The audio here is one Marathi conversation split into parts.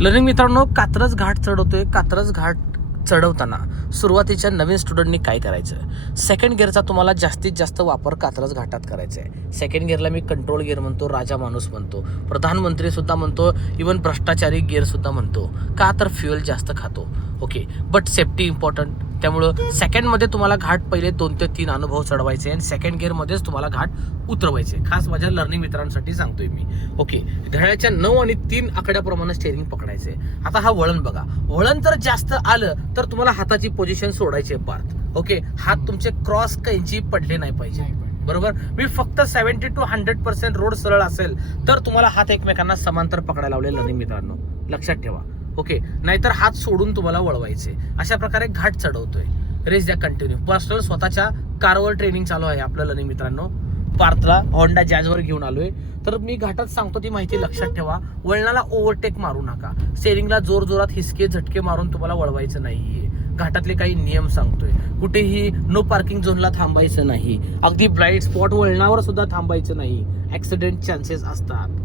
लर्निंग मित्रांनो, कात्रज घाट चढवतोय. कात्रज घाट चढवताना सुरुवातीच्या नवीन स्टुडंटनी काय करायचं? सेकंड गिअरचा तुम्हाला जास्तीत जास्त वापर कात्रज घाटात करायचा आहे. सेकंड गिअरला मी कंट्रोल गिअर म्हणतो, राजा माणूस म्हणतो, प्रधानमंत्री सुद्धा म्हणतो, इवन भ्रष्टाचारी गिअर सुद्धा म्हणतो. का तर फ्युएल जास्त खातो. Okay, but safety important. त्यामुळं सेकंडमध्ये तुम्हाला घाट पहिले 2 ते 3 अनुभव चढवायचे आणि सेकंड गिअरमध्येच तुम्हाला घाट उतरवायचे. खास माझ्या लर्निंग मित्रांसाठी सांगतोय मी. ओके, घड्याळाच्या 9 आणि 3 आकड्याप्रमाणे स्टेअरिंग पकडायचे. आता हा वळण बघा, वळण जर जास्त आलं तर तुम्हाला हाताची पोझिशन सोडायची आहे पार्थ. ओके, हात तुमचे क्रॉस कैंची पडले नाही पाहिजे. बरोबर. मी फक्त 70 to 100% रोड सरळ असेल तर तुम्हाला हात एकमेकांना समांतर पकडायला लावले लर्निंग मित्रांनो, लक्षात ठेवा. ओके, नाहीतर हात सोडून तुम्हाला वळवायचे. अशा प्रकारे घाट चढवतोय. रेस द्या कंटिन्यू. पर्सनल स्वतःच्या कारवर ट्रेनिंग चालू आहे आपलं लर्निंग मित्रांनो. पार्थला होंडा जॅजवर घेऊन आलोय. तर मी घाटात सांगतो ती माहिती लक्षात ठेवा. वळणाला ओव्हरटेक मारू नका. स्टेअरिंगला जोर जोरात हिसके झटके मारून तुम्हाला वळवायचं नाहीये. घाटातले काही नियम सांगतोय. कुठेही नो पार्किंग झोनला थांबायचं नाही. अगदी ब्लाइंड स्पॉट वळणावर सुद्धा थांबायचं नाही. ऍक्सिडेंट चान्सेस असतात.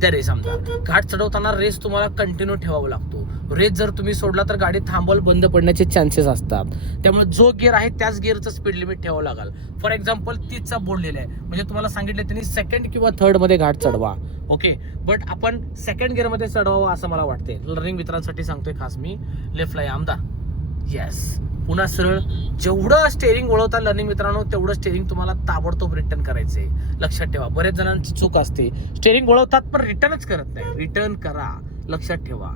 त्या रेस समजा घाट चढवताना रेस तुम्हाला कंटिन्यू ठेवावा लागतो. रेस जर तुम्ही सोडला तर गाडी थांबवल बंद पडण्याचे चान्सेस असतात. त्यामुळे जो गिअर आहे त्याच गिअरचं स्पीड लिमिट ठेवावं लागेल. फॉर एक्झाम्पल 30चा बोर्ड लिहिला आहे म्हणजे तुम्हाला सांगितलं त्यांनी सेकंड किंवा थर्ड मध्ये घाट चढवा. ओके, बट आपण सेकंड गिअरमध्ये चढवावं असं मला वाटते. लर्निंग मित्रांसाठी सांगतोय खास मी. लेफ्टला या आमदार. येस, पुन्हा सरळ. जेवढं स्टेअरिंग वळवता लर्निंग मित्रांनो तेवढं स्टेअरिंग तुम्हाला ताबडतोब रिटर्न करायचंय. लक्षात ठेवा. बरेच जणांची चूक असते, स्टेअरिंग वळवतात पण रिटर्नच करत नाही. रिटर्न करा, लक्षात ठेवा.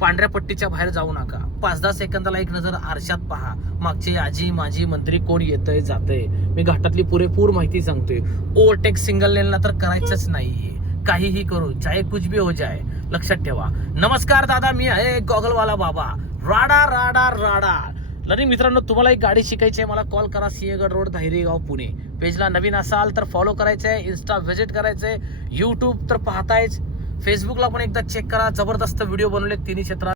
पांढऱ्या पट्टीच्या बाहेर जाऊ नका. 5-10 सेकंदाला एक नजर आरशात पहा. मागचे आजी माजी मंत्री कोण येतंय जातंय. मी घाटातली पुरेपूर माहिती सांगतोय. ओव्हरटेक सिंगल लेनला तर करायचंच नाहीये. काहीही करू, चाहे कुछ भी हो जाए. लक्षात ठेवा. नमस्कार दादा, मी आहे गॉगलवाला बाबा. राडा राडा राडा. लर्निंग मित्रांनो, तुम्हाला एक गाडी शिकायची आहे, मला कॉल करा. सिंहगड रोड, धायरेगाव, पुणे. पेजला नवीन असाल तर फॉलो करायचं आहे. इन्स्टा व्हिजिट करायचंय. यूट्यूब तर पाहतायच. फेसबुकला पण एकदा चेक करा. जबरदस्त व्हिडिओ बनवले तिन्ही क्षेत्रात.